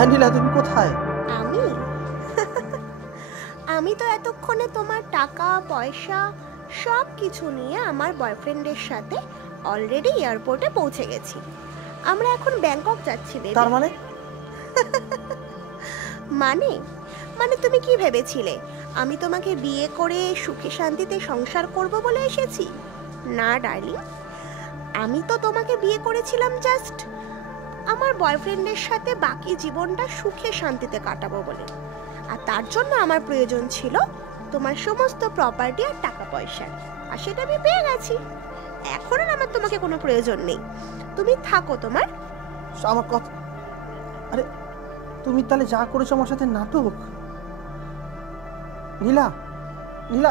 হ্যাঁ নীলা, তুমি কোথায়? আমি আমি তো এতক্ষণে তোমার টাকা পয়সা সব কিছু নিয়ে আমার বয়ফ্রেন্ডের সাথে অলরেডি এয়ারপোর্টে পৌঁছে গেছি। আমরা এখন ব্যাংকক যাচ্ছি বেবি। তার মানে? মানে মানে তুমি কি ভেবেছিলে আমি তোমাকে বিয়ে করে সুখে শান্তিতে সংসার করব বলে এসেছি? না ডার্লিং, আমি তো তোমাকে বিয়ে করেছিলাম জাস্ট আমার বয়ফ্রেন্ডের সাথে বাকি জীবনটা সুখে শান্তিতে কাটাবো বলে। আর তার জন্য আমার প্রয়োজন ছিল তোমার সমস্ত প্রপার্টি আর টাকা পয়সা, আর সেটা আমি পেয়ে গেছি। এখন আর আমার তোমাকে কোনো প্রয়োজন নেই, তুমি থাকো তোমার। আমার কথা, আরে তুমি তাহলে যা করেছো আমার সাথে নাটক। নীলা, নীলা